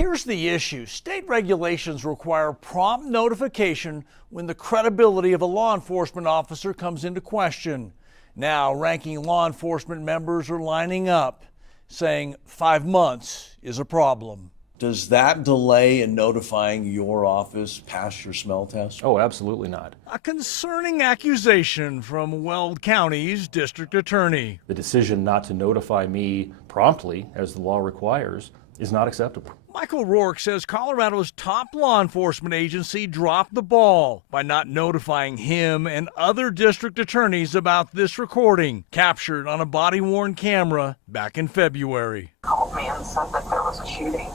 Here's the issue. State regulations require prompt notification when the credibility of a law enforcement officer comes into question. Now, ranking law enforcement members are lining up, saying 5 months is a problem. Does that delay in notifying your office pass your smell test? Oh, absolutely not. A concerning accusation from Weld County's district attorney. The decision not to notify me promptly, as the law requires, is not acceptable. Michael Rourke says Colorado's top law enforcement agency dropped the ball by not notifying him and other district attorneys about this recording, captured on a body-worn camera back in February. Called me and said that there was a shooting.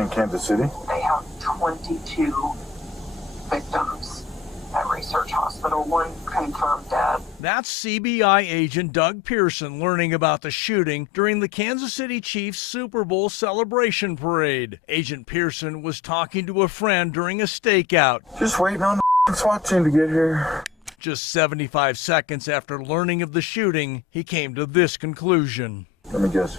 In Kansas City? They have 22 victims at Research Hospital, one confirmed dead. That's CBI agent Doug Pearson learning about the shooting during the Kansas City Chiefs Super Bowl celebration parade. Agent Pearson was talking to a friend during a stakeout. Just waiting on the SWAT team to get here. Just 75 seconds after learning of the shooting, he came to this conclusion. Let me guess.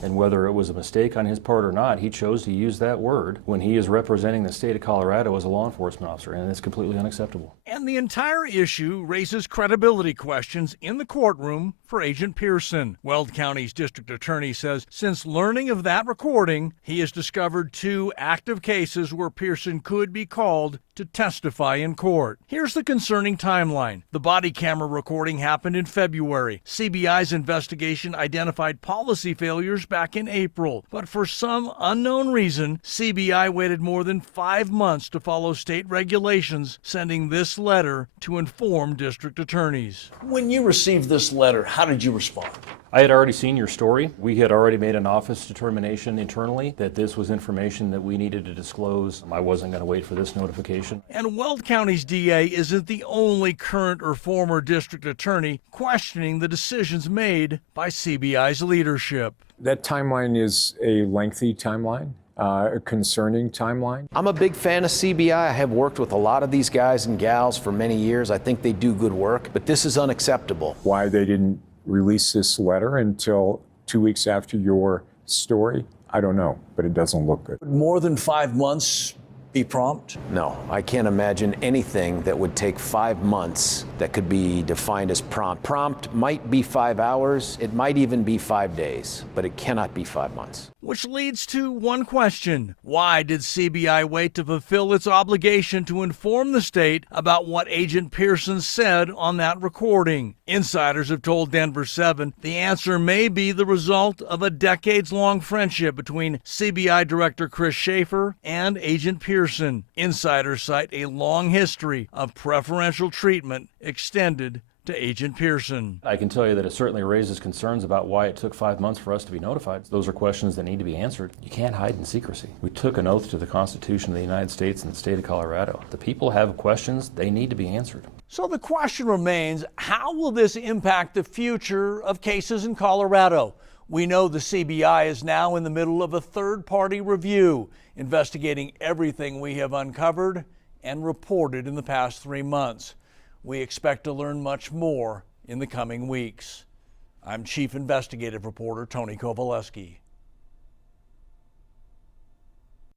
And whether it was a mistake on his part or not, he chose to use that word when he is representing the state of Colorado as a law enforcement officer, and it's completely unacceptable. And the entire issue raises credibility questions in the courtroom for Agent Pearson. Weld County's district attorney says since learning of that recording, he has discovered 2 active cases where Pearson could be called to testify in court. Here's the concerning timeline. The body camera recording happened in February. CBI's investigation identified policy failures back in April, but for some unknown reason, CBI waited more than 5 months to follow state regulations, sending this letter to inform district attorneys. When you received this letter, how did you respond? I had already seen your story. We had already made an office determination internally that this was information that we needed to disclose. I wasn't going to wait for this notification. And Weld County's DA isn't the only current or former district attorney questioning the decisions made by CBI's leadership. That timeline is a lengthy timeline. A concerning timeline. I'm a big fan of CBI. I have worked with a lot of these guys and gals for many years. I think they do good work, but this is unacceptable. Why they didn't release this letter until 2 weeks after your story, I don't know, but it doesn't look good. More than 5 months be prompt? No, I can't imagine anything that would take 5 months that could be defined as prompt. Prompt might be 5 hours, it might even be 5 days, but it cannot be 5 months. Which leads to one question. Why did CBI wait to fulfill its obligation to inform the state about what Agent Pearson said on that recording? Insiders have told Denver 7 the answer may be the result of a decades-long friendship between CBI Director Chris Schaefer and Agent Pearson. Insiders cite a long history of preferential treatment extended to Agent Pearson. I can tell you that it certainly raises concerns about why it took 5 months for us to be notified. Those are questions that need to be answered. You can't hide in secrecy. We took an oath to the Constitution of the United States and the state of Colorado. The people have questions, they need to be answered. So the question remains, how will this impact the future of cases in Colorado? We know the CBI is now in the middle of a third-party review, investigating everything we have uncovered and reported in the past 3 months. We expect to learn much more in the coming weeks. I'm Chief Investigative Reporter Tony Kovaleski.